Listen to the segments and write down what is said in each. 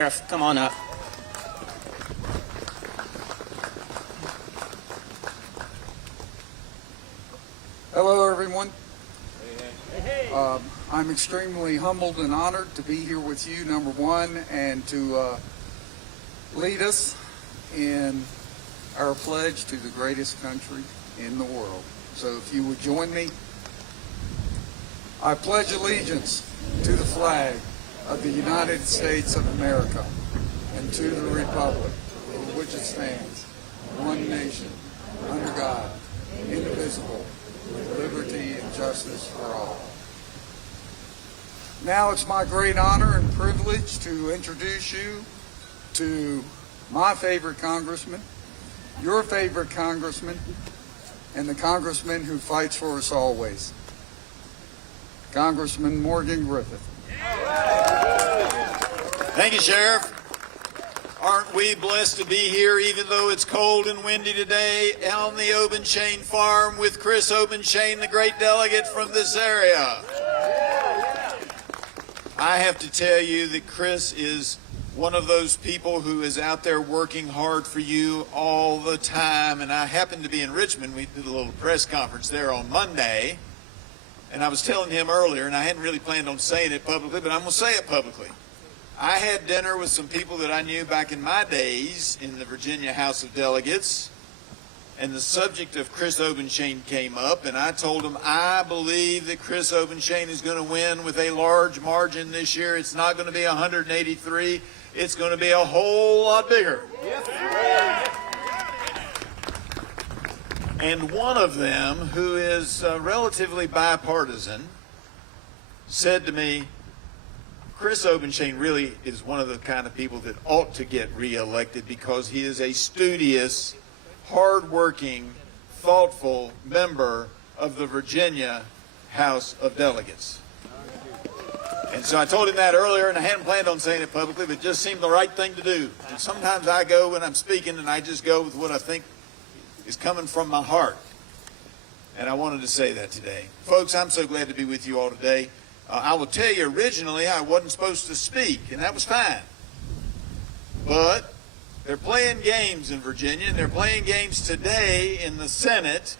Sheriff, come on up. Hello, everyone. I'm extremely humbled and honored to be here with you, number one, and to lead us in our pledge to the greatest country in the world. So if you would join me, I pledge allegiance to the flag of the United States of America and to the republic for which it stands, one nation, under God, indivisible, with liberty and justice for all. Now it's my great honor and privilege to introduce you to my favorite congressman, your favorite congressman, and the congressman who fights for us always, Congressman Morgan Griffith. Thank you, Sheriff. Aren't we blessed to be here, even though it's cold and windy today, on the Obenchain farm with Chris Obenchain, the great delegate from this area? I have to tell you that Chris is one of those people who is out there working hard for you all the time. And I happened to be in Richmond. We did a little press conference there on Monday. And I was telling him earlier, and I hadn't really planned on saying it publicly, but I'm going to say it publicly. I had dinner with some people that I knew back in my days in the Virginia House of Delegates, and the subject of Chris Obenchain came up, and I told him I believe that Chris Obenchain is going to win with a large margin this year. It's not going to be 183. It's going to be a whole lot bigger. And one of them, who is relatively bipartisan, said to me, Chris Obenchain really is one of the kind of people that ought to get reelected because he is a studious, hardworking, thoughtful member of the Virginia House of Delegates. And so I told him that earlier, and I hadn't planned on saying it publicly, but it just seemed the right thing to do. And sometimes I go when I'm speaking, and I just go with what I think is coming from my heart. And I wanted to say that today. Folks, I'm so glad to be with you all today. I will tell you, originally I wasn't supposed to speak, and that was fine. But they're playing games in Virginia, and they're playing games today in the Senate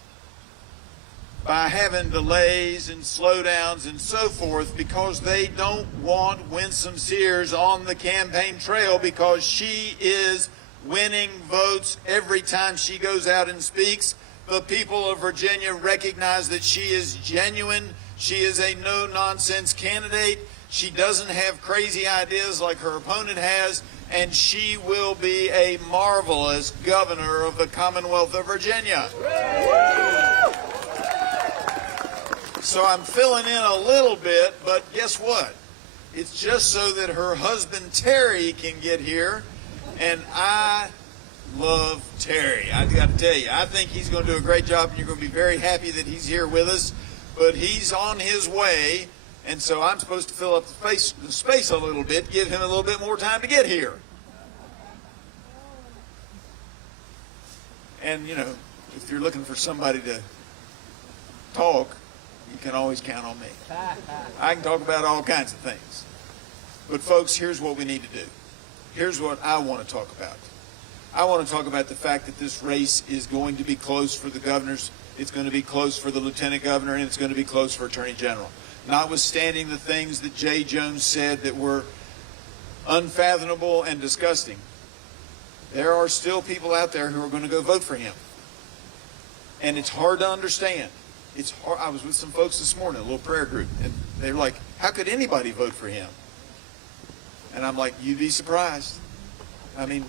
by having delays and slowdowns and so forth because they don't want Winsome Sears on the campaign trail because she is winning votes every time she goes out and speaks. The people of Virginia recognize that she is genuine. She is a no-nonsense candidate. She doesn't have crazy ideas like her opponent has, and she will be a marvelous governor of the Commonwealth of Virginia. So I'm filling in a little bit, but guess what? It's just so that her husband Terry can get here, and I love Terry. I've got to tell you, I think he's going to do a great job, and you're going to be very happy that he's here with us. But he's on his way, and so I'm supposed to fill up the space a little bit, give him a little bit more time to get here. And, you know, if you're looking for somebody to talk, you can always count on me. I can talk about all kinds of things. But, folks, here's what we need to do. Here's what I want to talk about. I want to talk about the fact that this race is going to be close for the governors. It's going to be close for the lieutenant governor, and it's going to be close for attorney general. Notwithstanding the things that Jay Jones said that were unfathomable and disgusting, there are still people out there who are going to go vote for him. And it's hard to understand. It's hard. I was with some folks this morning, a little prayer group, and they're like, how could anybody vote for him? And I'm like, you'd be surprised. I mean,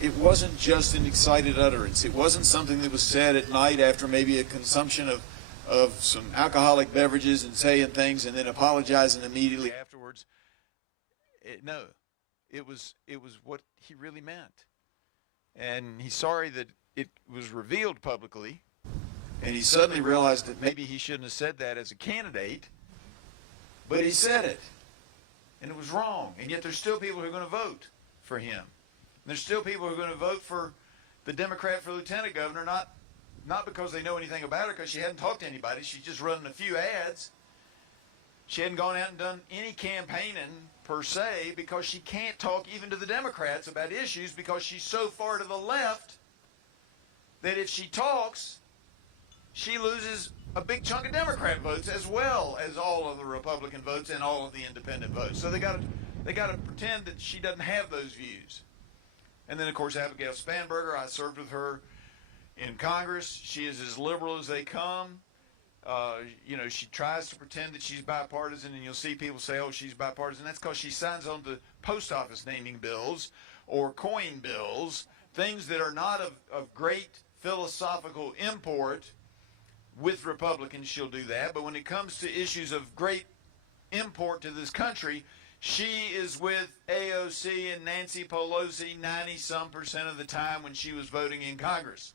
it wasn't just an excited utterance. It wasn't something that was said at night after maybe a consumption of some alcoholic beverages and saying things and then apologizing immediately afterwards. No, it was what he really meant. And he's sorry that it was revealed publicly, and he suddenly realized that maybe he shouldn't have said that as a candidate, but he said it, and it was wrong. And yet there's still people who are going to vote for him. There's still people who are going to vote for the Democrat for lieutenant governor, not because they know anything about her, because she hadn't talked to anybody. She's just running a few ads. She hadn't gone out and done any campaigning per se, because she can't talk even to the Democrats about issues because she's so far to the left that if she talks, she loses a big chunk of Democrat votes as well as all of the Republican votes and all of the independent votes. So they got to pretend that she doesn't have those views. And then, of course, Abigail Spanberger, I served with her in Congress. She is as liberal as they come. She tries to pretend that she's bipartisan, and you'll see people say, oh, she's bipartisan. That's because she signs on to post office naming bills or coin bills, things that are not of great philosophical import. With Republicans, she'll do that. But when it comes to issues of great import to this country, she is with AOC and Nancy Pelosi 90-some% of the time when she was voting in Congress.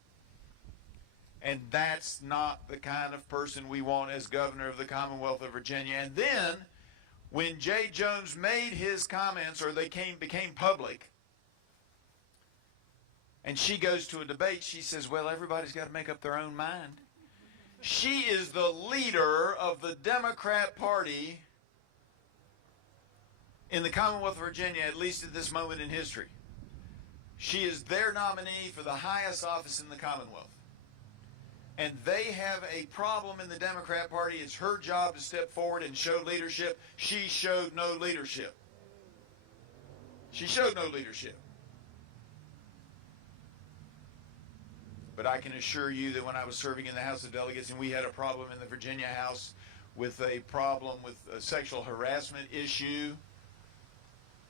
And that's not the kind of person we want as governor of the Commonwealth of Virginia. And then, when Jay Jones made his comments, or they became public, and she goes to a debate, she says, well, everybody's got to make up their own mind. She is the leader of the Democrat Party in the Commonwealth of Virginia, at least at this moment in history. She is their nominee for the highest office in the Commonwealth. And they have a problem in the Democrat Party. It's her job to step forward and show leadership. She showed no leadership. She showed no leadership. But I can assure you that when I was serving in the House of Delegates and we had a problem in the Virginia House with a problem with a sexual harassment issue,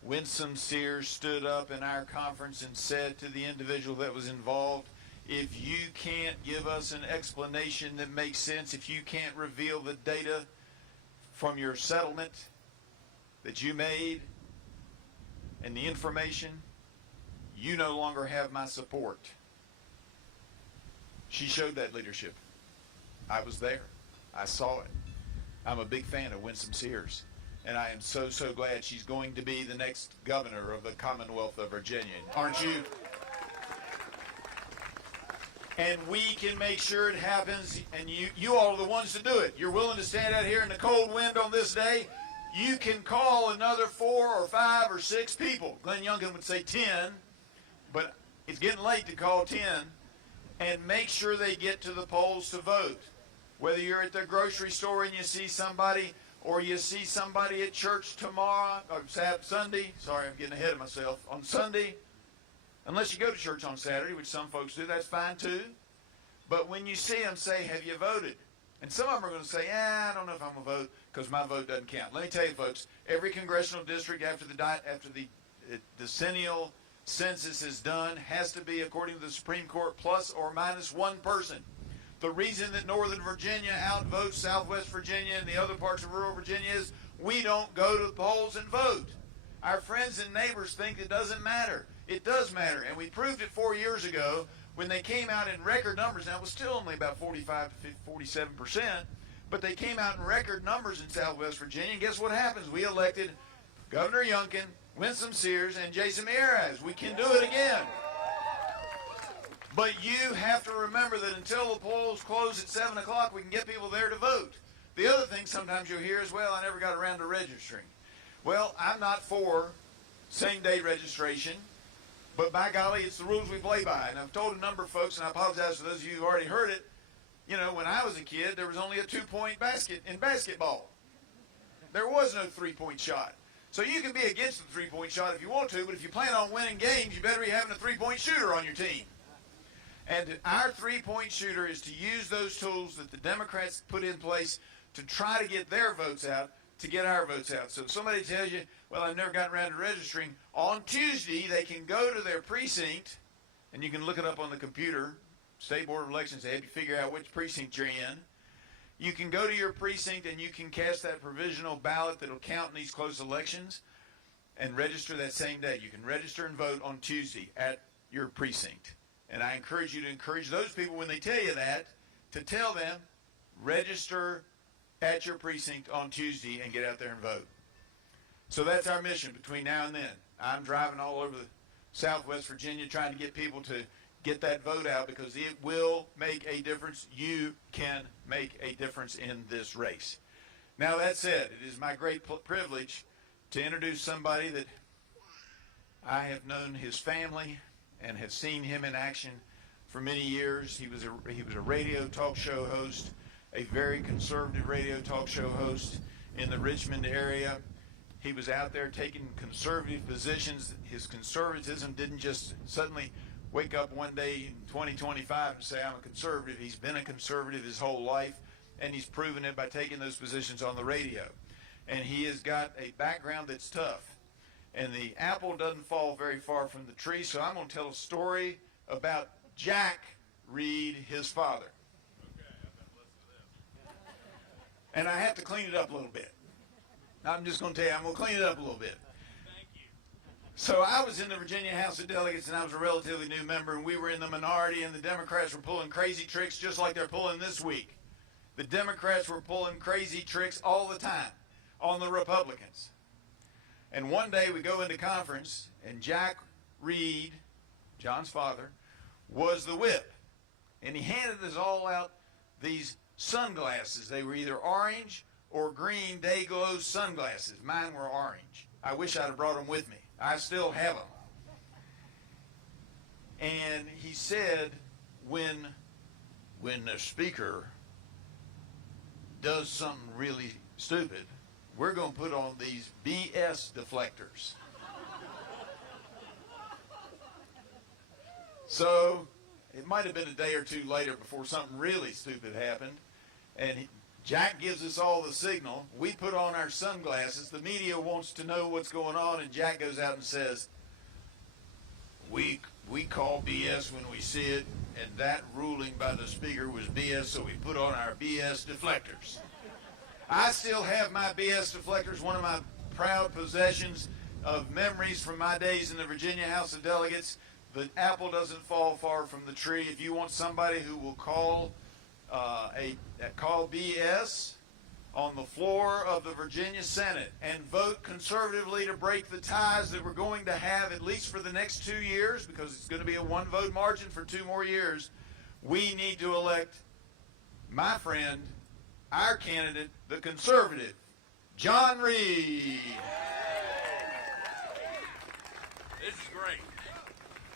Winsome Sears stood up in our conference and said to the individual that was involved, if you can't give us an explanation that makes sense, if you can't reveal the data from your settlement that you made and the information, you no longer have my support. She showed that leadership. I was there. I saw it. I'm a big fan of Winsome Sears. And I am so, so glad she's going to be the next governor of the Commonwealth of Virginia. Aren't you? And we can make sure it happens, and you all are the ones to do it. You're willing to stand out here in the cold wind on this day. You can call another 4 or 5 or 6 people. Glenn Youngkin would say 10, but it's getting late to call 10. And make sure they get to the polls to vote. Whether you're at the grocery store and you see somebody, or you see somebody at church tomorrow, or Sunday, sorry, I'm getting ahead of myself, on Sunday, unless you go to church on Saturday, which some folks do, that's fine too. But when you see them, say, have you voted? And some of them are going to say, I don't know if I'm going to vote because my vote doesn't count. Let me tell you, folks, every congressional district after the decennial census is done has to be, according to the Supreme Court, plus or minus 1 person. The reason that Northern Virginia outvotes Southwest Virginia and the other parts of rural Virginia is we don't go to the polls and vote. Our friends and neighbors think it doesn't matter. It does matter, and we proved it 4 years ago when they came out in record numbers. Now, it was still only about 45 to 47%, but they came out in record numbers in Southwest Virginia, and guess what happens? We elected Governor Youngkin, Winsome Sears, and Jason Miyares. We can do it again. But you have to remember that until the polls close at 7 o'clock, we can get people there to vote. The other thing sometimes you'll hear is, well, I never got around to registering. Well, I'm not for same-day registration, but by golly, it's the rules we play by. And I've told a number of folks, and I apologize to those of you who already heard it, you know, when I was a kid, there was only a 2-point basket in basketball. There was no 3-point shot. So you can be against the 3-point shot if you want to, but if you plan on winning games, you better be having a 3-point shooter on your team. And our 3-point shooter is to use those tools that the Democrats put in place to try to get their votes out, to get our votes out. So if somebody tells you, well, I've never gotten around to registering, on Tuesday they can go to their precinct, and you can look it up on the computer, State Board of Elections, they help you figure out which precinct you're in. You can go to your precinct and you can cast that provisional ballot that will count in these close elections and register that same day. You can register and vote on Tuesday at your precinct. And I encourage you to encourage those people when they tell you that, to tell them, register at your precinct on Tuesday and get out there and vote. So that's our mission between now and then. I'm driving all over the Southwest Virginia trying to get people to get that vote out because it will make a difference. You can make a difference in this race. Now that said, it is my great privilege to introduce somebody that I have known his family and have seen him in action for many years. He was a radio talk show host, a very conservative radio talk show host in the Richmond area. He was out there taking conservative positions. His conservatism didn't just suddenly wake up one day in 2025 and say, I'm a conservative. He's been a conservative his whole life, and he's proven it by taking those positions on the radio. And he has got a background that's tough. And the apple doesn't fall very far from the tree, so I'm going to tell a story about Jack Reed, his father. Okay, I've been listening to them. And I have to clean it up a little bit. I'm just going to tell you, I'm going to clean it up a little bit. Thank you. So I was in the Virginia House of Delegates, and I was a relatively new member, and we were in the minority, and the Democrats were pulling crazy tricks just like they're pulling this week. The Democrats were pulling crazy tricks all the time on the Republicans. And one day we go into conference, and Jack Reed, John's father, was the whip. And he handed us all out these sunglasses. They were either orange or green day-glow sunglasses. Mine were orange. I wish I'd have brought them with me. I still have them. And he said, when the speaker does something really stupid, we're going to put on these BS deflectors. So it might have been a day or two later before something really stupid happened, and Jack gives us all the signal. We put on our sunglasses. The media wants to know what's going on, and Jack goes out and says, we call BS when we see it, and that ruling by the speaker was BS, so we put on our BS deflectors. I still have my BS deflectors, one of my proud possessions of memories from my days in the Virginia House of Delegates. The apple doesn't fall far from the tree. If you want somebody who will call BS on the floor of the Virginia Senate and vote conservatively to break the ties that we're going to have at least for the next 2 years, because it's going to be a one-vote margin for 2 more years, we need to elect my friend, our candidate, the conservative, John Reed. This is great.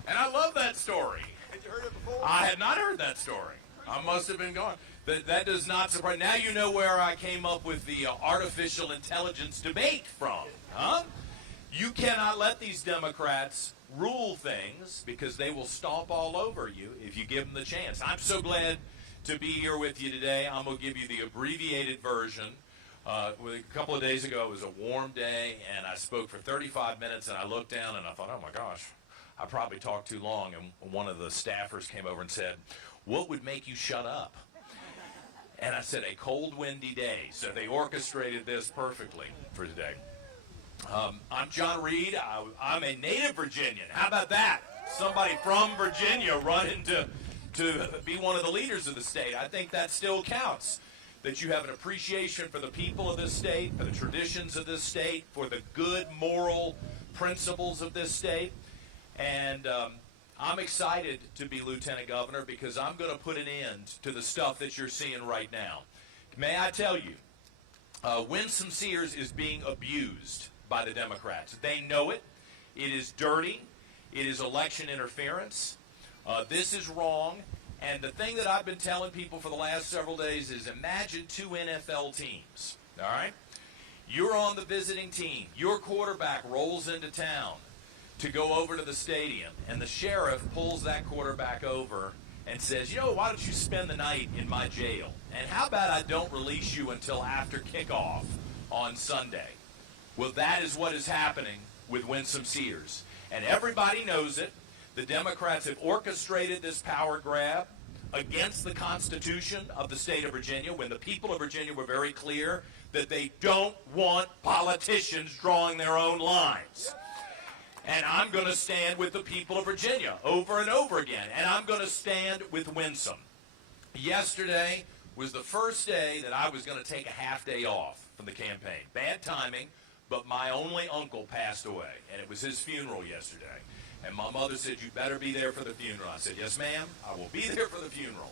And I love that story. Had you heard it before? I had not heard that story. I must have been gone. That does not surprise. Now you know where I came up with the artificial intelligence debate from, huh? You cannot let these Democrats rule things, because they will stomp all over you if you give them the chance. I'm so glad to be here with you today. I'm going to give you the abbreviated version. A couple of days ago, it was a warm day, and I spoke for 35 minutes, and I looked down, and I thought, oh, my gosh, I probably talked too long. And one of the staffers came over and said, what would make you shut up? And I said, a cold, windy day. So they orchestrated this perfectly for today. I'm John Reed. I'm a native Virginian. How about that? Somebody from Virginia running to be one of the leaders of the state. I think that still counts. That you have an appreciation for the people of this state, for the traditions of this state, for the good moral principles of this state. And I'm excited to be Lieutenant Governor, because I'm going to put an end to the stuff that you're seeing right now. May I tell you, Winsome Sears is being abused by the Democrats. They know it. It is dirty. It is election interference. This is wrong. And the thing that I've been telling people for the last several days is, imagine 2 NFL teams, all right? You're on the visiting team. Your quarterback rolls into town to go over to the stadium, and the sheriff pulls that quarterback over and says, you know, why don't you spend the night in my jail? And how about I don't release you until after kickoff on Sunday? Well, that is what is happening with Winsome Sears. And everybody knows it. The Democrats have orchestrated this power grab against the Constitution of the state of Virginia, when the people of Virginia were very clear that they don't want politicians drawing their own lines. And I'm going to stand with the people of Virginia over and over again. And I'm going to stand with Winsome. Yesterday was the first day that I was going to take a half day off from the campaign. Bad timing, but my only uncle passed away, and it was his funeral yesterday. And my mother said, you better be there for the funeral. I said, yes, ma'am, I will be there for the funeral.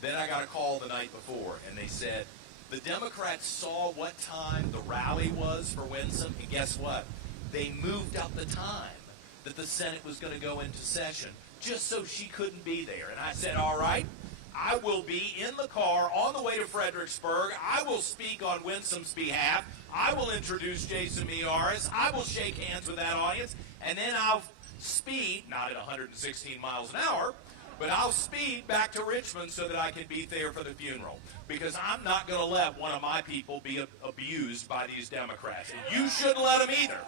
Then I got a call the night before, and they said, The Democrats saw what time the rally was for Winsome, and guess what? They moved up the time that the Senate was going to go into session just so she couldn't be there. And I said, all right, I will be in the car on the way to Fredericksburg. I will speak on Winsome's behalf. I will introduce Jason Miyares. I will shake hands with that audience, and then I'll speed, not at 116 miles an hour, but I'll speed back to Richmond so that I can be there for the funeral, because I'm not going to let one of my people be abused by these Democrats. And you shouldn't let them either.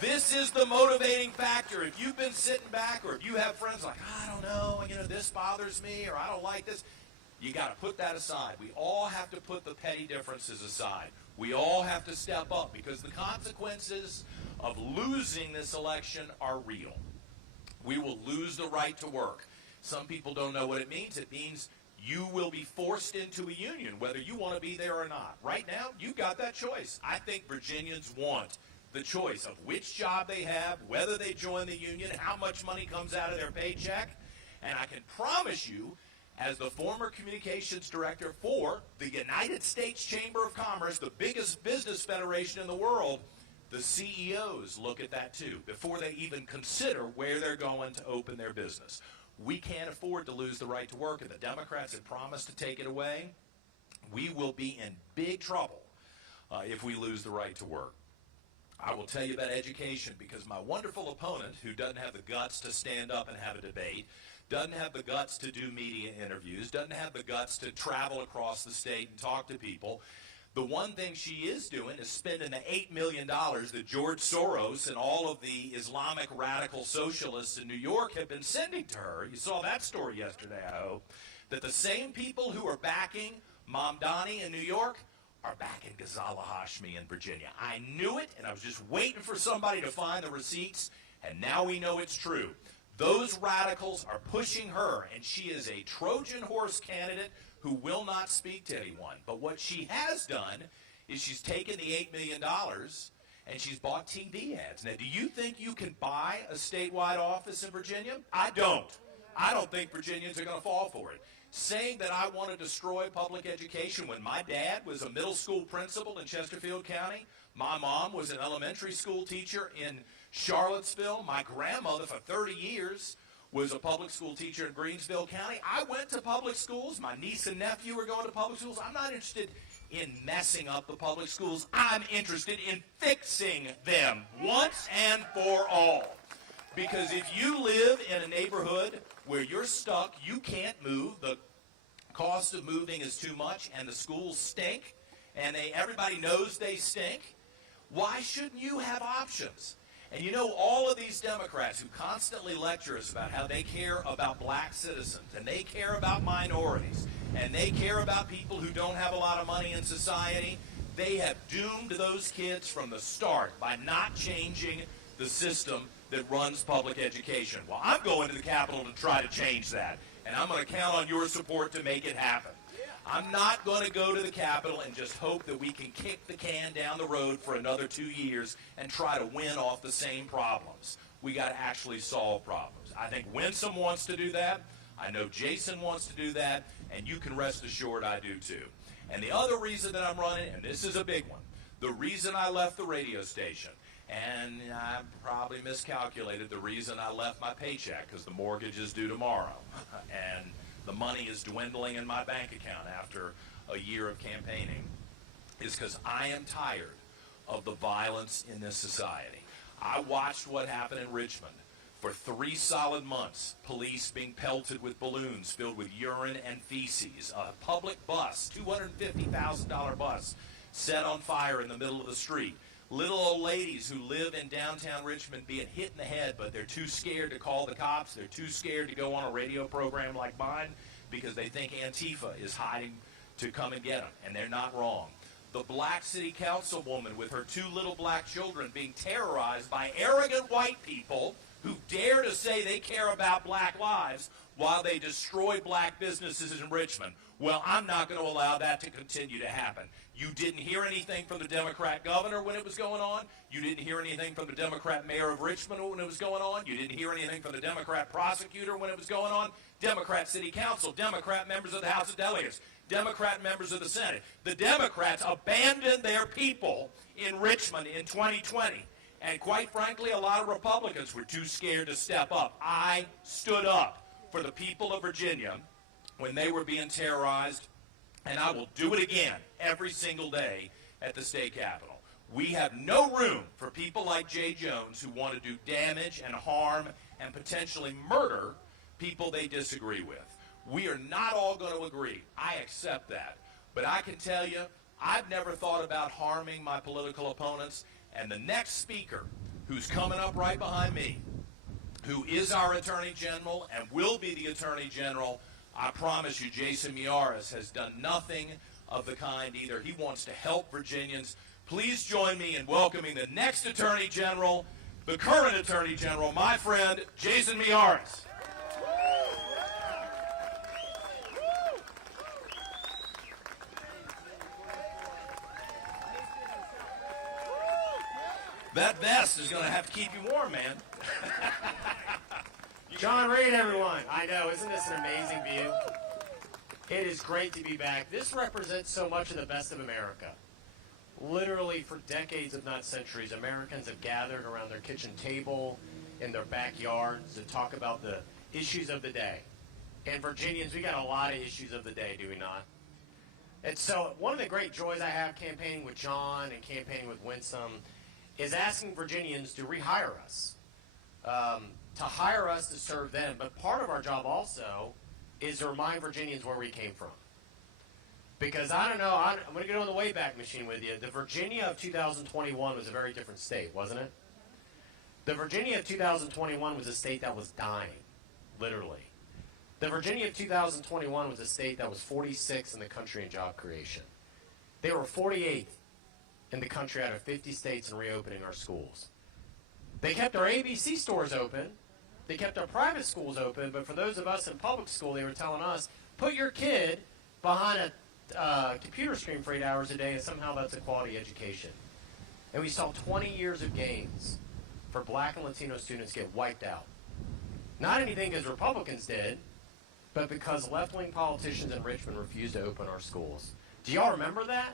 This is the motivating factor. If you've been sitting back, or if you have friends like, I don't know, this bothers me, or I don't like this, you got to put that aside. We all have to put the petty differences aside. We all have to step up, because the consequences of losing this election are real. We will lose the right to work. Some people don't know what it means. It means you will be forced into a union, whether you want to be there or not. Right now, you've got that choice. I think Virginians want the choice of which job they have, whether they join the union, how much money comes out of their paycheck. And I can promise you, as the former communications director for the United States Chamber of Commerce, the biggest business federation in the world, the CEOs look at that too before they even consider where they're going to open their business. We can't afford to lose the right to work, and the Democrats have promised to take it away. We will be in big trouble if we lose the right to work. I will tell you about education, because my wonderful opponent, who doesn't have the guts to stand up and have a debate, doesn't have the guts to do media interviews, doesn't have the guts to travel across the state and talk to people, the one thing she is doing is spending the $8 million that George Soros and all of the Islamic radical socialists in New York have been sending to her. You saw that story yesterday, I hope, that the same people who are backing Mamdani in New York are backing Ghazala Hashmi in Virginia. I knew it, and I was just waiting for somebody to find the receipts, and now we know it's true. Those radicals are pushing her, and she is a Trojan horse candidate who will not speak to anyone. But what she has done is she's taken the $8 million and she's bought TV ads. Now, do you think you can buy a statewide office in Virginia? I don't. I don't think Virginians are going to fall for it. Saying that I want to destroy public education when my dad was a middle school principal in Chesterfield County, my mom was an elementary school teacher in Charlottesville, my grandmother for 30 years was a public school teacher in Greensville County. I went to public schools. My niece and nephew were going to public schools. I'm not interested in messing up the public schools. I'm interested in fixing them once and for all. Because if you live in a neighborhood where you're stuck, you can't move, the cost of moving is too much, and the schools stink, and everybody knows they stink, why shouldn't you have options? And you know, all of these Democrats who constantly lecture us about how they care about black citizens, and they care about minorities, and they care about people who don't have a lot of money in society, they have doomed those kids from the start by not changing the system that runs public education. Well, I'm going to the Capitol to try to change that, and I'm going to count on your support to make it happen. I'm not going to go to the Capitol and just hope that we can kick the can down the road for another 2 years and try to win off the same problems. We got to actually solve problems. I think Winsome wants to do that. I know Jason wants to do that, and you can rest assured I do too. And the other reason that I'm running, and this is a big one, the reason I left the radio station, and I probably miscalculated the reason I left my paycheck, because the mortgage is due tomorrow, and the money is dwindling in my bank account after a year of campaigning, is because I am tired of the violence in this society. I watched what happened in Richmond. For 3 solid months, police being pelted with balloons filled with urine and feces. A public bus, $250,000 bus, set on fire in the middle of the street. Little old ladies who live in downtown Richmond being hit in the head, but they're too scared to call the cops. They're too scared to go on a radio program like mine because they think Antifa is hiding to come and get them, and they're not wrong. The black city councilwoman with her 2 little black children being terrorized by arrogant white people who dare to say they care about black lives while they destroy black businesses in Richmond. Well, I'm not going to allow that to continue to happen. You didn't hear anything from the Democrat governor when it was going on. You didn't hear anything from the Democrat mayor of Richmond when it was going on. You didn't hear anything from the Democrat prosecutor when it was going on. Democrat city council, Democrat members of the House of Delegates Democrat members of the Senate. The Democrats abandoned their people in Richmond in 2020. And quite frankly, a lot of Republicans were too scared to step up. I stood up for the people of Virginia when they were being terrorized, and I will do it again every single day at the state capitol. We have no room for people like Jay Jones who want to do damage and harm and potentially murder people they disagree with. We are not all going to agree. I accept that. But I can tell you, I've never thought about harming my political opponents. And the next speaker, who's coming up right behind me, who is our Attorney General and will be the Attorney General, I promise you, Jason Miyares has done nothing of the kind either. He wants to help Virginians. Please join me in welcoming the next Attorney General, the current Attorney General, my friend, Jason Miyares. That vest is going to have to keep you warm, man. John Reed, everyone. I know, isn't this an amazing view? It is great to be back. This represents so much of the best of America. Literally for decades, if not centuries, Americans have gathered around their kitchen table, in their backyards to talk about the issues of the day. And Virginians, we got a lot of issues of the day, do we not? And so one of the great joys I have campaigning with John and campaigning with Winsome is asking Virginians to rehire us, to hire us to serve them. But part of our job also is to remind Virginians where we came from. Because I don't know, I'm going to get on the Wayback Machine with you. The Virginia of 2021 was a very different state, wasn't it? The Virginia of 2021 was a state that was dying, literally. The Virginia of 2021 was a state that was 46th in the country in job creation. They were 48th in the country out of 50 states in reopening our schools. They kept our ABC stores open. They kept our private schools open. But for those of us in public school, they were telling us, put your kid behind a computer screen for 8 hours a day, and somehow that's a quality education. And we saw 20 years of gains for Black and Latino students get wiped out. Not anything because Republicans did, but because left-wing politicians in Richmond refused to open our schools. Do y'all remember that?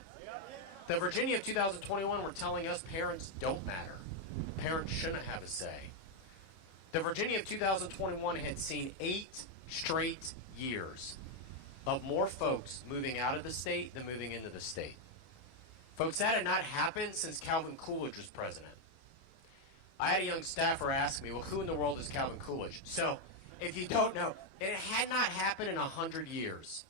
The Virginia of 2021 were telling us parents don't matter. Parents shouldn't have a say. The Virginia of 2021 had seen 8 straight years of more folks moving out of the state than moving into the state. Folks, that had not happened since Calvin Coolidge was president. I had a young staffer ask me, well, who in the world is Calvin Coolidge? So, if you don't know, it had not happened in 100 years.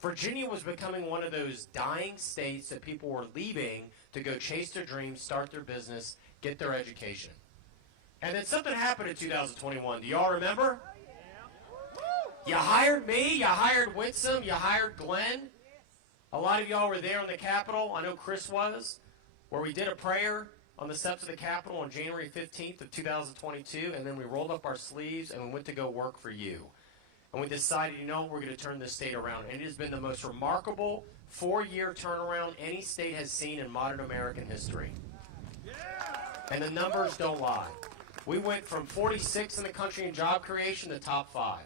Virginia was becoming one of those dying states that people were leaving to go chase their dreams, start their business, get their education. And then something happened in 2021. Do y'all remember? You hired me, you hired Winsome, you hired Glenn. A lot of y'all were there in the Capitol. I know Chris was, where we did a prayer on the steps of the Capitol on January 15th of 2022, and then we rolled up our sleeves and we went to go work for you. And we decided, you know, we're going to turn this state around. And it has been the most remarkable 4-year turnaround any state has seen in modern American history. And the numbers don't lie. We went from 46 in the country in job creation to top 5.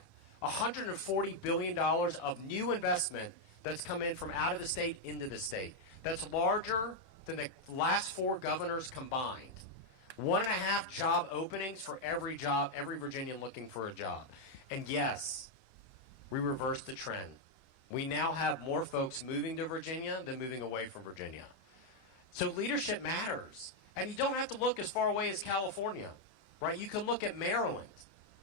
$140 billion of new investment that's come in from out of the state into the state. That's larger than the last 4 governors combined. 1.5 job openings for every job, every Virginian looking for a job. And yes, we reversed the trend. We now have more folks moving to Virginia than moving away from Virginia. So leadership matters. And you don't have to look as far away as California, right? You can look at Maryland,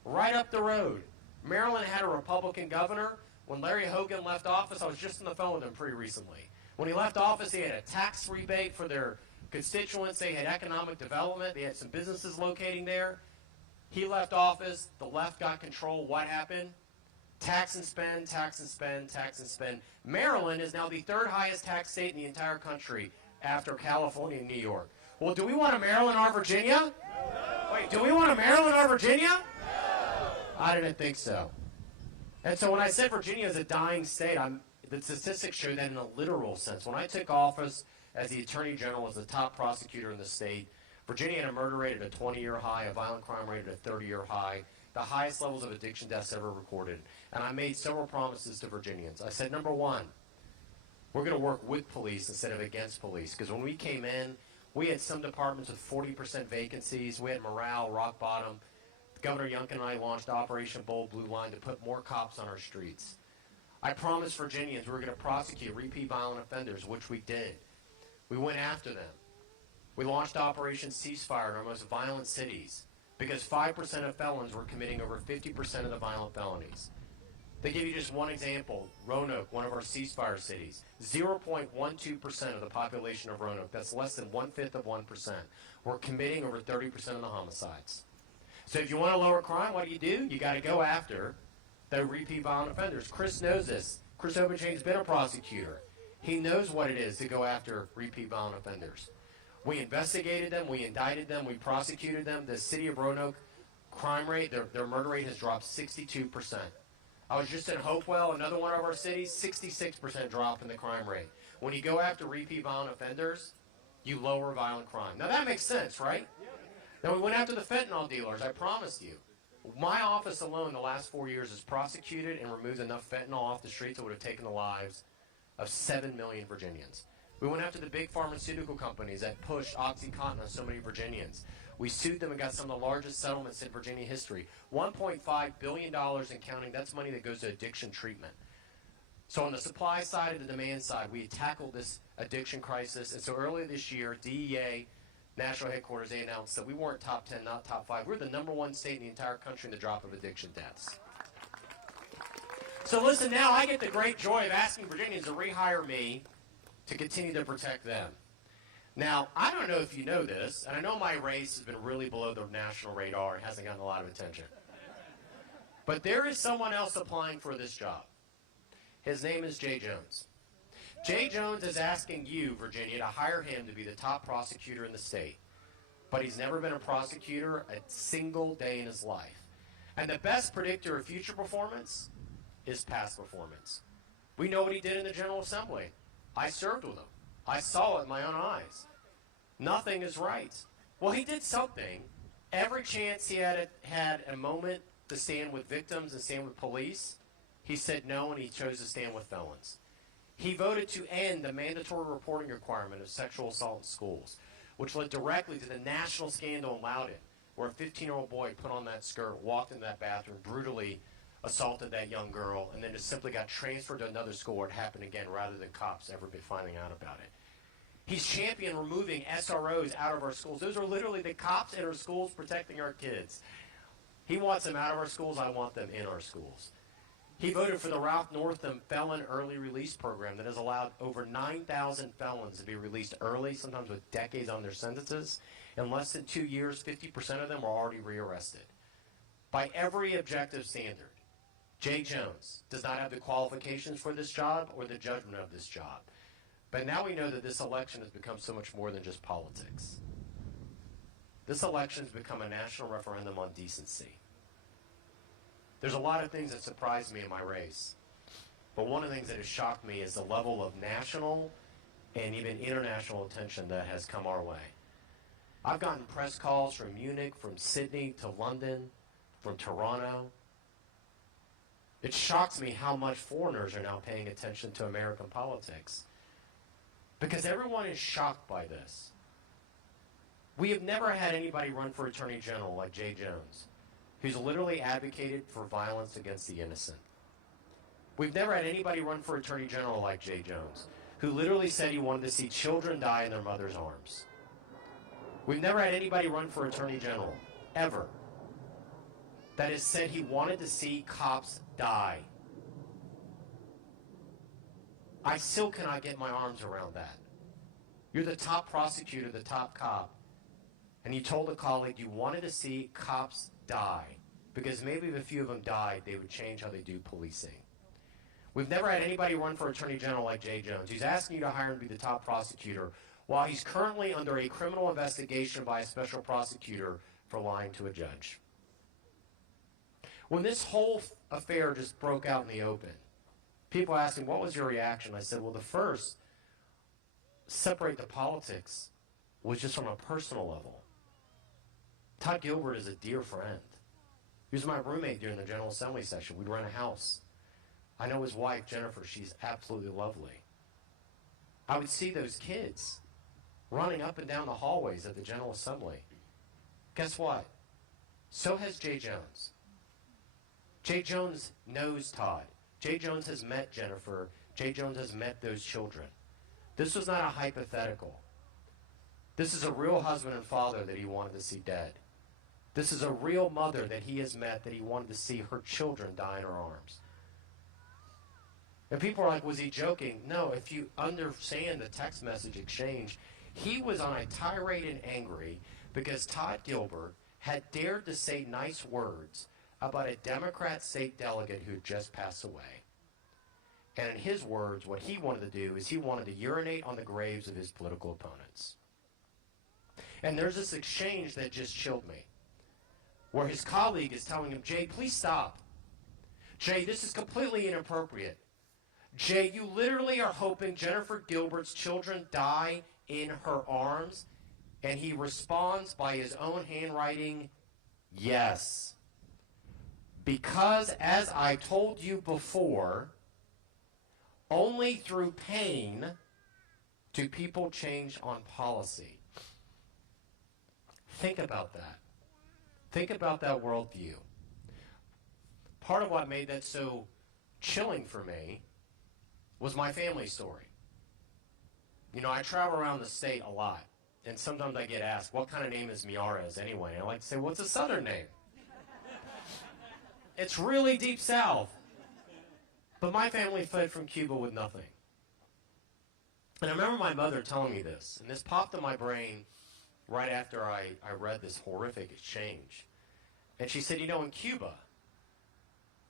right up the road. Maryland had a Republican governor. When Larry Hogan left office, I was just on the phone with him pretty recently. When he left office, they had a tax rebate for their constituents. They had economic development. They had some businesses locating there. He left office. The left got control. What happened? Tax and spend, tax and spend, tax and spend. Maryland is now the 3rd highest tax state in the entire country after California and New York. Well, do we want a Maryland or Virginia? No. Wait, do we want a Maryland or Virginia? No. I didn't think so. And so when I said Virginia is a dying state, the statistics show that in a literal sense. When I took office as the Attorney General, as the top prosecutor in the state, Virginia had a murder rate at a 20-year high, a violent crime rate at a 30-year high, the highest levels of addiction deaths ever recorded. And I made several promises to Virginians. I said, number 1, We're going to work with police instead of against police. Because when we came in, we had some departments with 40% vacancies. We had morale, rock bottom. Governor Youngkin and I launched Operation Bold Blue Line to put more cops on our streets. I promised Virginians we were going to prosecute repeat violent offenders, which we did. We went after them. We launched Operation Ceasefire in our most violent cities because 5% of felons were committing over 50% of the violent felonies. To give you just one example, Roanoke, one of our ceasefire cities, 0.12% of the population of Roanoke, that's less than 1/5 of 1%, were committing over 30% of the homicides. So if you want to lower crime, what do? You got to go after the repeat violent offenders. Chris knows this. Chris Obenchain's been a prosecutor. He knows what it is to go after repeat violent offenders. We investigated them, we indicted them, we prosecuted them. The city of Roanoke crime rate, their murder rate has dropped 62%. I was just in Hopewell, another one of our cities, 66% drop in the crime rate. When you go after repeat violent offenders, you lower violent crime. Now that makes sense, right? Now we went after the fentanyl dealers, I promised you. My office alone the last 4 years has prosecuted and removed enough fentanyl off the streets that would have taken the lives of 7 million Virginians. We went after the big pharmaceutical companies that pushed OxyContin on so many Virginians. We sued them and got some of the largest settlements in Virginia history. $1.5 billion and counting, that's money that goes to addiction treatment. So on the supply side and the demand side, we tackled this addiction crisis. And so earlier this year, DEA, national headquarters, they announced that we weren't top 10, not top 5. We're the #1 state in the entire country in the drop of addiction deaths. So listen, now I get the great joy of asking Virginians to rehire me to continue to protect them. Now, I don't know if you know this, and I know my race has been really below the national radar and hasn't gotten a lot of attention. But there is someone else applying for this job. His name is Jay Jones. Jay Jones is asking you, Virginia, to hire him to be the top prosecutor in the state. But he's never been a prosecutor a single day in his life. And the best predictor of future performance is past performance. We know what he did in the General Assembly. I served with him. I saw it in my own eyes. Nothing is right. Well, he did something. Every chance he had a moment to stand with victims and stand with police, he said no, and he chose to stand with felons. He voted to end the mandatory reporting requirement of sexual assault in schools, which led directly to the national scandal in Loudoun, where a 15-year-old boy put on that skirt, walked into that bathroom, brutally assaulted that young girl, and then just simply got transferred to another school where it happened again rather than cops ever be finding out about it. He's championed removing SROs out of our schools. Those are literally the cops in our schools protecting our kids. He wants them out of our schools. I want them in our schools. He voted for the Ralph Northam Felon Early Release Program that has allowed over 9,000 felons to be released early, sometimes with decades on their sentences. In less than 2 years, 50% of them are already rearrested. By every objective standard, Jay Jones does not have the qualifications for this job or the judgment of this job. But now we know that this election has become so much more than just politics. This election has become a national referendum on decency. There's a lot of things that surprised me in my race. But one of the things that has shocked me is the level of national and even international attention that has come our way. I've gotten press calls from Munich, from Sydney to London, from Toronto. It shocks me how much foreigners are now paying attention to American politics. Because everyone is shocked by this. We have never had anybody run for Attorney General like Jay Jones, who's literally advocated for violence against the innocent. We've never had anybody run for Attorney General like Jay Jones, who literally said he wanted to see children die in their mother's arms. We've never had anybody run for Attorney General, ever, that has said he wanted to see cops die. I still cannot get my arms around that. You're the top prosecutor, the top cop, and you told a colleague you wanted to see cops die because maybe if a few of them died, they would change how they do policing. We've never had anybody run for Attorney General like Jay Jones, who's asking you to hire him to be the top prosecutor while he's currently under a criminal investigation by a special prosecutor for lying to a judge. When this whole affair just broke out in the open, people asked me, what was your reaction? I said, well, the first, separate the politics, was just from a personal level. Todd Gilbert is a dear friend. He was my roommate during the General Assembly session. We'd rent a house. I know his wife, Jennifer. She's absolutely lovely. I would see those kids running up and down the hallways of the General Assembly. Guess what? So has Jay Jones. Jay Jones knows Todd. Jay Jones has met Jennifer. Jay Jones has met those children. This was not a hypothetical. This is a real husband and father that he wanted to see dead. This is a real mother that he has met that he wanted to see her children die in her arms. And people are like, was he joking? No, if you understand the text message exchange, he was on a tirade and angry because Todd Gilbert had dared to say nice words about a Democrat state delegate who had just passed away. And in his words, what he wanted to do is he wanted to urinate on the graves of his political opponents. And there's this exchange that just chilled me, where his colleague is telling him, Jay, please stop. Jay, this is completely inappropriate. Jay, you literally are hoping Jennifer Gilbert's children die in her arms. And he responds by his own handwriting, yes. Because as I told you before, only through pain do people change on policy. Think about that. Think about that worldview. Part of what made that so chilling for me was my family story. You know, I travel around the state a lot, and sometimes I get asked, what kind of name is Miyares anyway? And I like to say, what's a southern name? It's really deep south. But my family fled from Cuba with nothing. And I remember my mother telling me this, and this popped in my brain right after I read this horrific exchange. And she said, you know, in Cuba,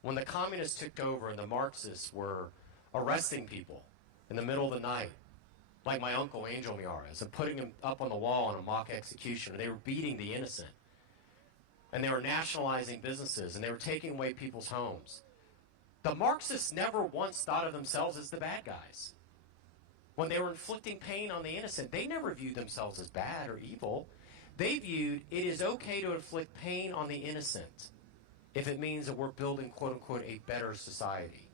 when the communists took over and the Marxists were arresting people in the middle of the night, like my uncle Angel Miyares, and putting him up on the wall in a mock execution, and they were beating the innocent, and they were nationalizing businesses, and they were taking away people's homes. The Marxists never once thought of themselves as the bad guys. When they were inflicting pain on the innocent, they never viewed themselves as bad or evil. They viewed it is okay to inflict pain on the innocent if it means that we're building, quote unquote, a better society.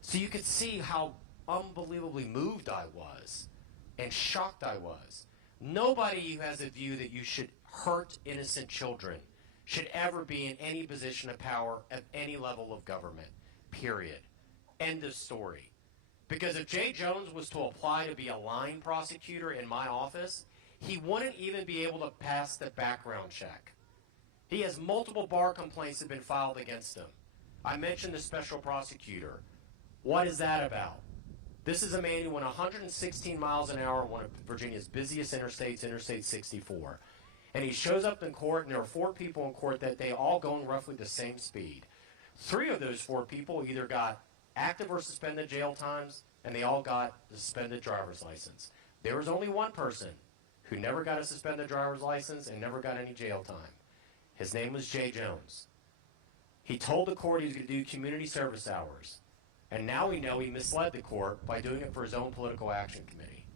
So you could see how unbelievably moved I was and shocked I was. Nobody who has a view that you should hurt innocent children should ever be in any position of power at any level of government, period. End of story. Because if Jay Jones was to apply to be a line prosecutor in my office, he wouldn't even be able to pass the background check. He has multiple bar complaints that have been filed against him. I mentioned the special prosecutor. What is that about? This is a man who went 116 miles an hour on one of Virginia's busiest interstates, Interstate 64. And he shows up in court, and there are 4 people in court that day, all going roughly the same speed. 3 of those 4 people either got active or suspended jail times, and they all got a suspended driver's license. There was only one person who never got a suspended driver's license and never got any jail time. His name was Jay Jones. He told the court he was going to do community service hours. And now we know he misled the court by doing it for his own political action committee.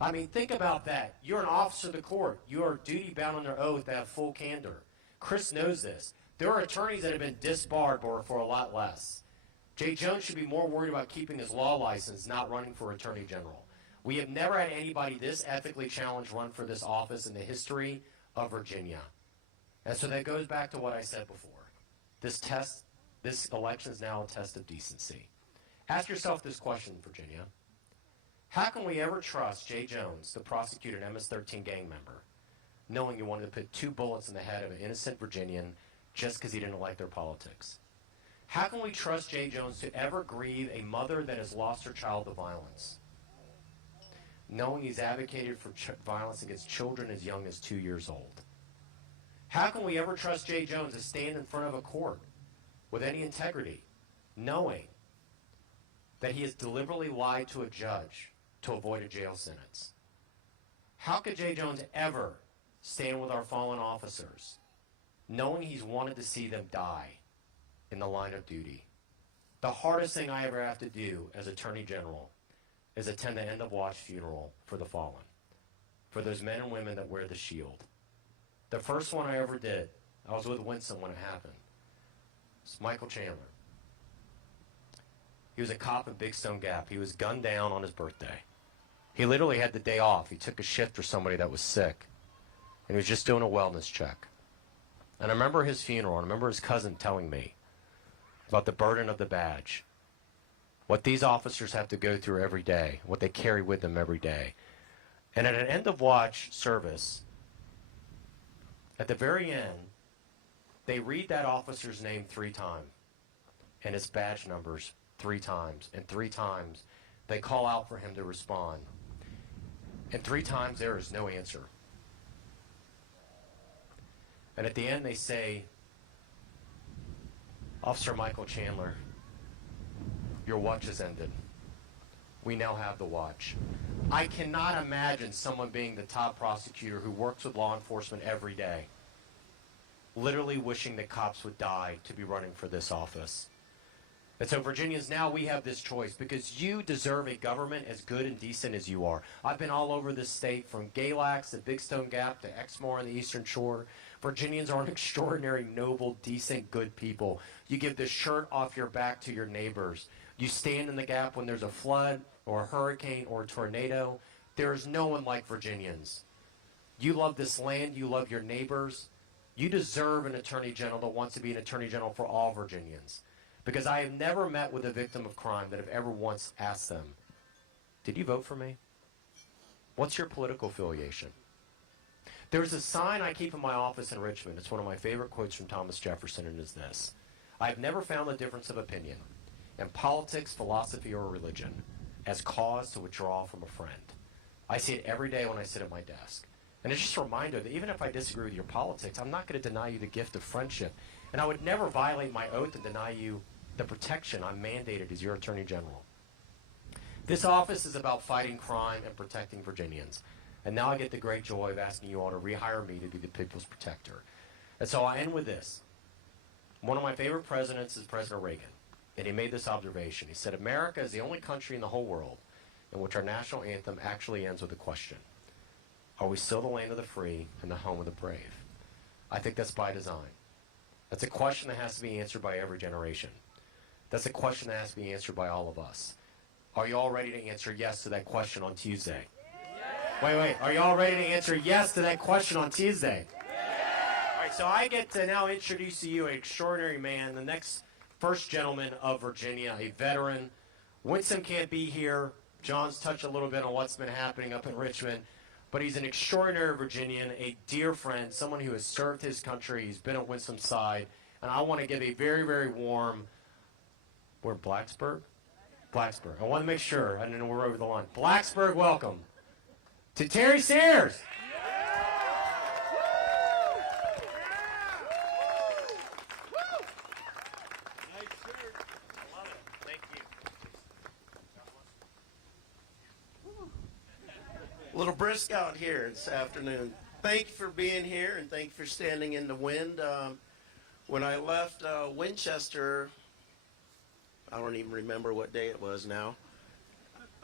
I mean, think about that. You're an officer of the court. You are duty bound under oath to have full candor. Chris knows this. There are attorneys that have been disbarred for a lot less. Jay Jones should be more worried about keeping his law license, not running for attorney general. We have never had anybody this ethically challenged run for this office in the history of Virginia. And so that goes back to what I said before. This election is now a test of decency. Ask yourself this question, Virginia. How can we ever trust Jay Jones to prosecute an MS-13 gang member, knowing you wanted to put 2 bullets in the head of an innocent Virginian just because he didn't like their politics? How can we trust Jay Jones to ever grieve a mother that has lost her child to violence, knowing he's advocated for violence against children as young as 2 years old? How can we ever trust Jay Jones to stand in front of a court with any integrity, knowing that he has deliberately lied to a judge to avoid a jail sentence? How could Jay Jones ever stand with our fallen officers, knowing he's wanted to see them die in the line of duty? The hardest thing I ever have to do as Attorney General is attend the end-of-watch funeral for the fallen, for those men and women that wear the shield. The first one I ever did, I was with Winston when it happened. It's Michael Chandler. He He was a cop in Big Stone Gap. He was gunned down on his birthday. He literally had the day off. He took a shift for somebody that was sick. And he was just doing a wellness check. And I remember his funeral. I remember his cousin telling me about the burden of the badge. What these officers have to go through every day. What they carry with them every day. And at an end of watch service, at the very end, they read that officer's name 3 times. And his badge numbers 3 times. And 3 times they call out for him to respond. And 3 times there is no answer. And at the end they say, Officer Michael Chandler, your watch has ended. We now have the watch. I cannot imagine someone being the top prosecutor who works with law enforcement every day, literally wishing that cops would die to be running for this office. And so Virginians, now we have this choice because you deserve a government as good and decent as you are. I've been all over this state from Galax to Big Stone Gap to Exmoor on the Eastern Shore. Virginians are an extraordinary, noble, decent, good people. You give the shirt off your back to your neighbors. You stand in the gap when there's a flood or a hurricane or a tornado. There is no one like Virginians. You love this land. You love your neighbors. You deserve an attorney general that wants to be an attorney general for all Virginians. Because I have never met with a victim of crime that have ever once asked them, did you vote for me? What's your political affiliation? There's a sign I keep in my office in Richmond. It's one of my favorite quotes from Thomas Jefferson, and it is this: I have never found the difference of opinion in politics, philosophy, or religion as cause to withdraw from a friend. I see it every day when I sit at my desk. And it's just a reminder that even if I disagree with your politics, I'm not going to deny you the gift of friendship. And I would never violate my oath and deny you the protection I'm mandated as your Attorney General. This office is about fighting crime and protecting Virginians. And now I get the great joy of asking you all to rehire me to be the people's protector. And so I end with this. One of my favorite presidents is President Reagan. And he made this observation. He said, America is the only country in the whole world in which our national anthem actually ends with a question. Are we still the land of the free and the home of the brave? I think that's by design. That's a question that has to be answered by every generation. That's a question that has to be answered by all of us. Are you all ready to answer yes to that question on Tuesday? Wait. Are you all ready to answer yes to that question on Tuesday? All right, so I get to now introduce to you an extraordinary man, the next first gentleman of Virginia, a veteran. Winsome can't be here. John's touched a little bit on what's been happening up in Richmond. But he's an extraordinary Virginian, a dear friend, someone who has served his country. He's been at Winsome's side. And I want to give a very, very warm, we're in Blacksburg? Blacksburg. I want to make sure. I don't know we're over the line. Blacksburg, welcome to Terry Sears. A little brisk out here this afternoon. Thank you for being here, and thank you for standing in the wind. When I left Winchester, I don't even remember what day it was now,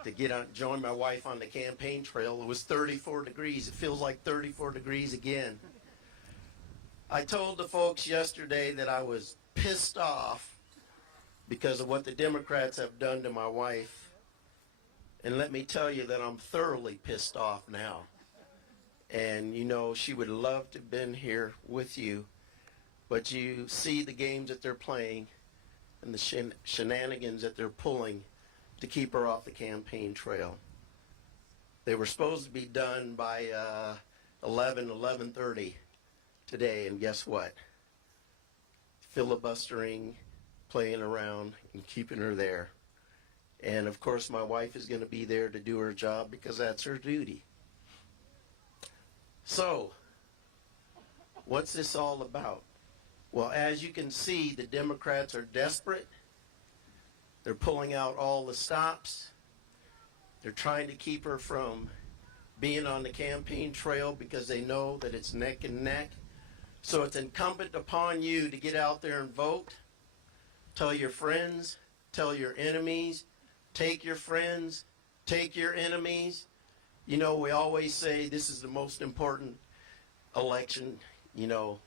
to join my wife on the campaign trail, it was 34 degrees. It feels like 34 degrees again. I told the folks yesterday that I was pissed off because of what the Democrats have done to my wife. And let me tell you that I'm thoroughly pissed off now. And, you know, she would love to have been here with you. But you see the games that they're playing and the shenanigans that they're pulling to keep her off the campaign trail. They were supposed to be done by 11:30 today. And guess what? Filibustering, playing around, and keeping her there. And, of course, my wife is going to be there to do her job because that's her duty. So, what's this all about? Well, as you can see, the Democrats are desperate. They're pulling out all the stops. They're trying to keep her from being on the campaign trail because they know that it's neck and neck. So it's incumbent upon you to get out there and vote. Tell your friends, tell your enemies, take your friends, take your enemies. You know, we always say this is the most important election, you know,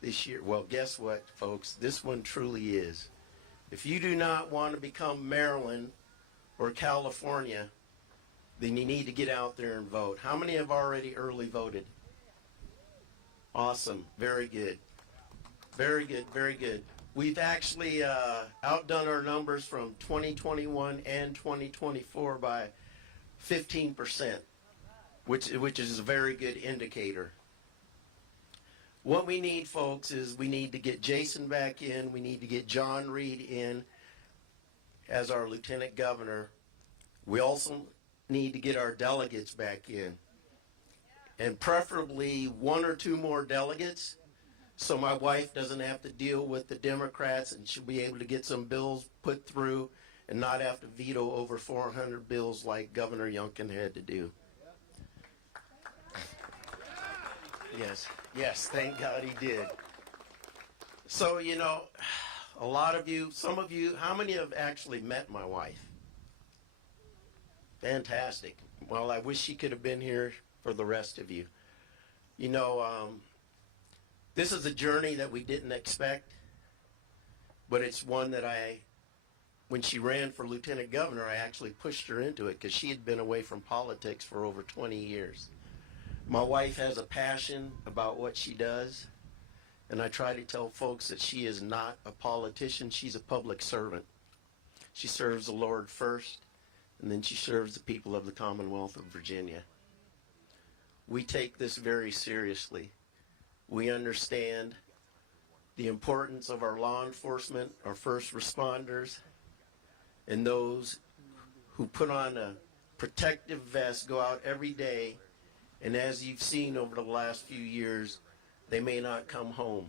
this year. Well, guess what, folks? This one truly is. If you do not want to become Maryland or California, then you need to get out there and vote. How many have already early voted? Awesome. Very good. Very good. Very good. We've actually outdone our numbers from 2021 and 2024 by 15%, which is a very good indicator. What we need, folks, is we need to get Jason back in. We need to get John Reed in as our lieutenant governor. We also need to get our delegates back in, and preferably one or two more delegates, so my wife doesn't have to deal with the Democrats and she'll be able to get some bills put through and not have to veto over 400 bills like Governor Youngkin had to do. Yes, thank God he did. So, you know, a lot of you, some of you, how many have actually met my wife? Fantastic. Well, I wish she could have been here for the rest of you. You know, this is a journey that we didn't expect, but it's one that when she ran for lieutenant governor, I actually pushed her into it because she had been away from politics for over 20 years. My wife has a passion about what she does, and I try to tell folks that she is not a politician. She's a public servant. She serves the Lord first, and then she serves the people of the Commonwealth of Virginia. We take this very seriously. We understand the importance of our law enforcement, our first responders, and those who put on a protective vest, go out every day, and as you've seen over the last few years, they may not come home.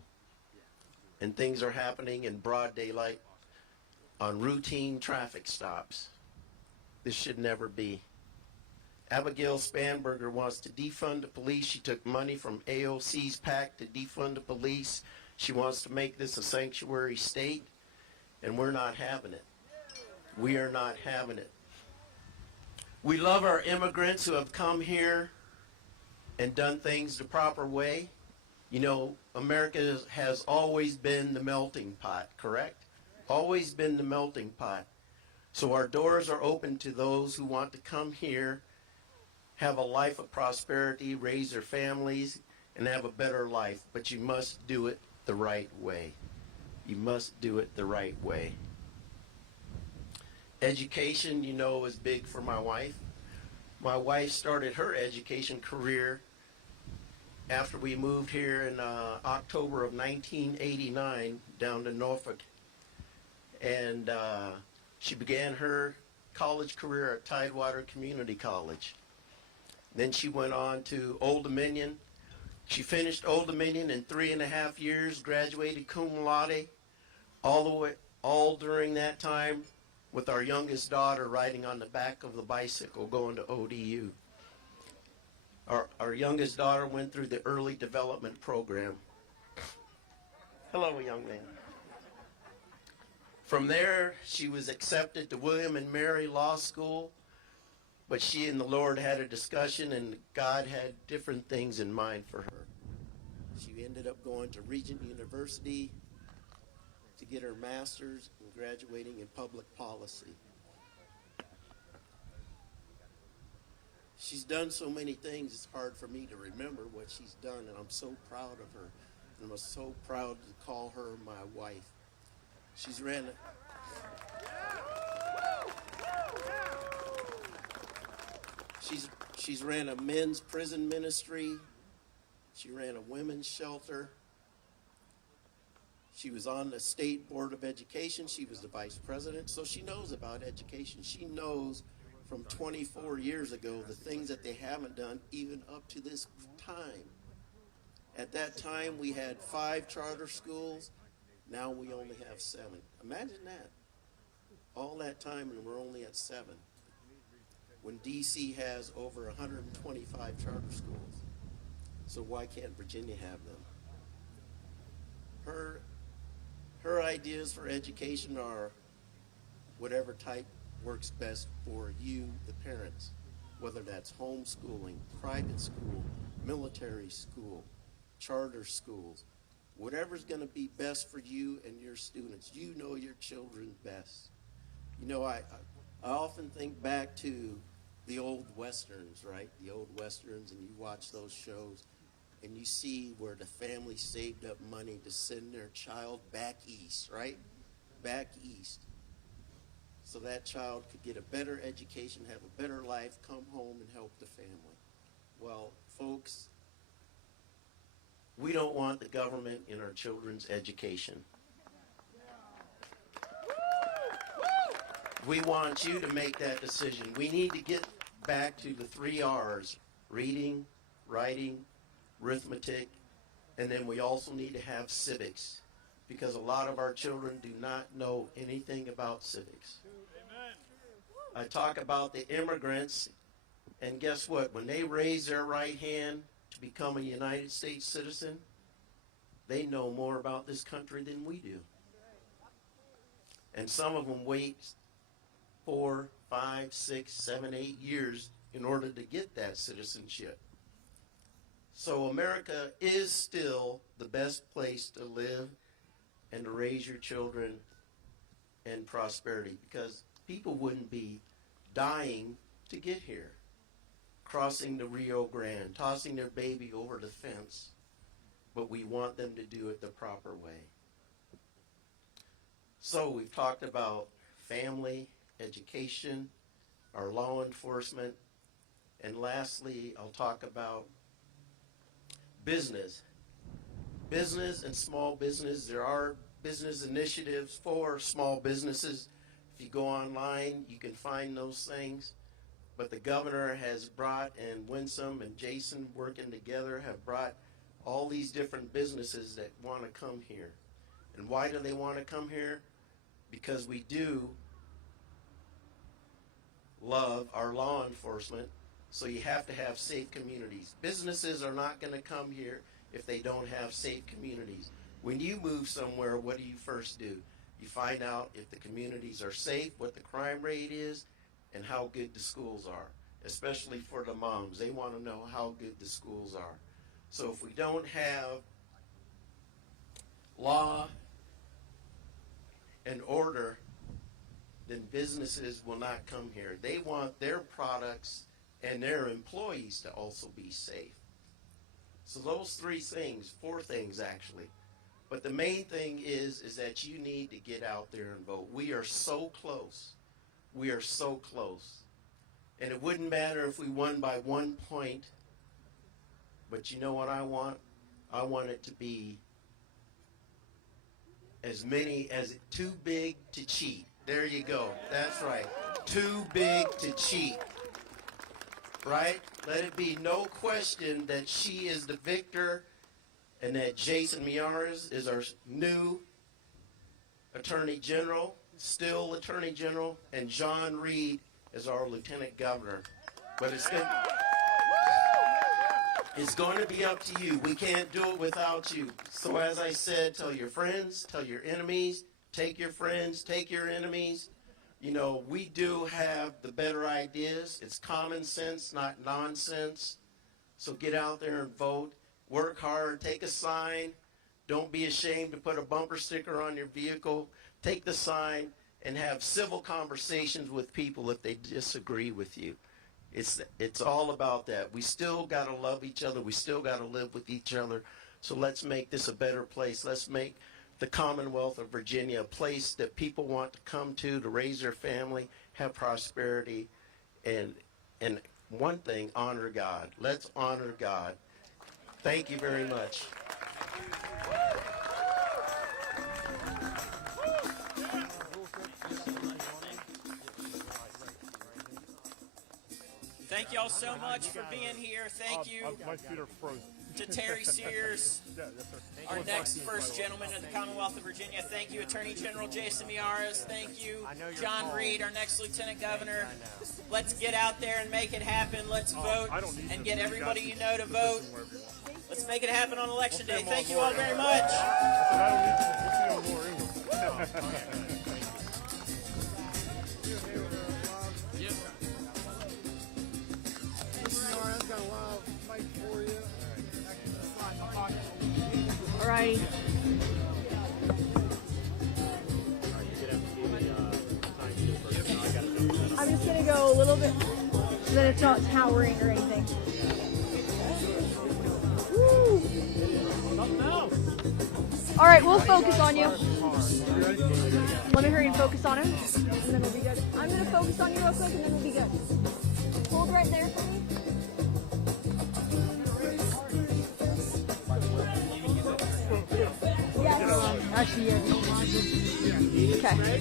And things are happening in broad daylight on routine traffic stops. This should never be. Abigail Spanberger wants to defund the police. She took money from AOC's PAC to defund the police. She wants to make this a sanctuary state, and we're not having it. We are not having it. We love our immigrants who have come here and done things the proper way. You know, America has always been the melting pot, correct? Always been the melting pot. So our doors are open to those who want to come here, have a life of prosperity, raise their families, and have a better life. But you must do it the right way. You must do it the right way. Education, you know, is big for my wife. My wife started her education career after we moved here in October of 1989 down to Norfolk. And she began her college career at Tidewater Community College. Then she went on to Old Dominion. She finished Old Dominion in 3.5 years, graduated cum laude, all during that time with our youngest daughter riding on the back of the bicycle going to ODU. Our youngest daughter went through the early development program. Hello, young man. From there, she was accepted to William and Mary Law School, but she and the Lord had a discussion, and God had different things in mind for her. She ended up going to Regent University to get her master's and graduating in public policy. She's done so many things, it's hard for me to remember what she's done, and I'm so proud of her. And I'm so proud to call her my wife. She's ran a men's prison ministry. She ran a women's shelter. She was on the State Board of Education. She was the vice president, so she knows about education. She knows from 24 years ago the things that they haven't done even up to this time. At that time, we had 5 charter schools. Now we only have 7. Imagine that. All that time and we're only at 7. When D.C. has over 125 charter schools. So why can't Virginia have them? Her ideas for education are whatever type works best for you, the parents, whether that's homeschooling, private school, military school, charter schools, Whatever's going to be best for you and your students. You know your children best. You know, I often think back to the old Westerns, right? The old Westerns, and you watch those shows, and you see where the family saved up money to send their child back east, right? Back east. So that child could get a better education, have a better life, come home and help the family. Well, folks, we don't want the government in our children's education. We want you to make that decision. We need to get back to the 3 R's: reading, writing, arithmetic, and then we also need to have civics, because a lot of our children do not know anything about civics. Amen. I talk about the immigrants, and guess what? When they raise their right hand to become a United States citizen, they know more about this country than we do. And some of them wait 4, 5, 6, 7, 8 years in order to get that citizenship. So America is still the best place to live and to raise your children in prosperity, because people wouldn't be dying to get here, crossing the Rio Grande, tossing their baby over the fence, but we want them to do it the proper way. So we've talked about family, education, our law enforcement, and lastly, I'll talk about business. Business and small business. There are business initiatives for small businesses. If you go online, you can find those things. But the governor has brought, and Winsome and Jason working together have brought all these different businesses that want to come here. And why do they want to come here? Because we do love our law enforcement, so you have to have safe communities. Businesses are not going to come here if they don't have safe communities. When you move somewhere, what do you first do? You find out if the communities are safe, what the crime rate is, and how good the schools are, especially for the moms. They want to know how good the schools are. So if we don't have law and order, then businesses will not come here. They want their products and their employees to also be safe. So those 3 things, 4 things actually. But the main thing is that you need to get out there and vote. We are so close. We are so close. And it wouldn't matter if we won by 1 point, but you know what I want? I want it to be as many as too big to cheat. There you go. That's right. Too big to cheat. Right? Let it be no question that she is the victor and that Jason Miyares is our new Attorney General, still Attorney General, and John Reed is our Lieutenant Governor. But it's going to be up to you. We can't do it without you. So as I said, tell your friends, tell your enemies, take your friends, take your enemies. You know, we do have the better ideas. It's common sense, not nonsense. So get out there and vote. Work hard. Take a sign. Don't be ashamed to put a bumper sticker on your vehicle. Take the sign and have civil conversations with people if they disagree with you. It's all about that. We still got to love each other. We still got to live with each other. So let's make this a better place. Let's make the Commonwealth of Virginia a place that people want to come to raise their family, have prosperity, and one thing, honor God. Let's honor God. Thank you very much. Thank you all so much for being here. Thank you My feet are frozen. to Terry Sears, our next first gentleman of the Commonwealth of Virginia. Thank you, Attorney General Jason Miyares. Thank you, John Reed, our next Lieutenant Governor. Let's get out there and make it happen. Let's vote and get everybody you know to vote. Let's make it happen on Election Day. Thank you all very much. All right. low a little bit so that it's not towering or anything. Woo. All right, we'll focus on you. Let me hurry and focus on him, and then we'll be good. I'm gonna focus on you real quick, and then we'll be good. Hold right there for me. Actually, yeah. Okay.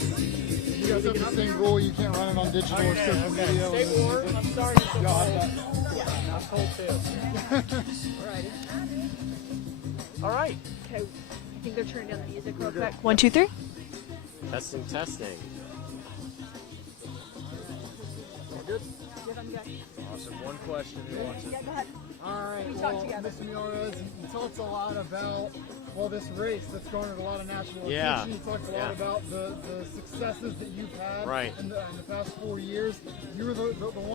You guys have the same rule. You can't run it on digital or social media. Stay warm. I'm sorry to Yeah. I'm cold too. Alrighty. All right. Okay. I think they're turning down the music real quick. 1, 2, 3. Testing, testing. Good. Yep, I'm good. Awesome. One question. Yeah, go ahead. All right. We Well, talked together. Mr. Miyares, you talked a lot about this race that's garnered a lot of national Yeah. attention. You talked a lot about the successes that you've had Right. in the past 4 years. You were the one.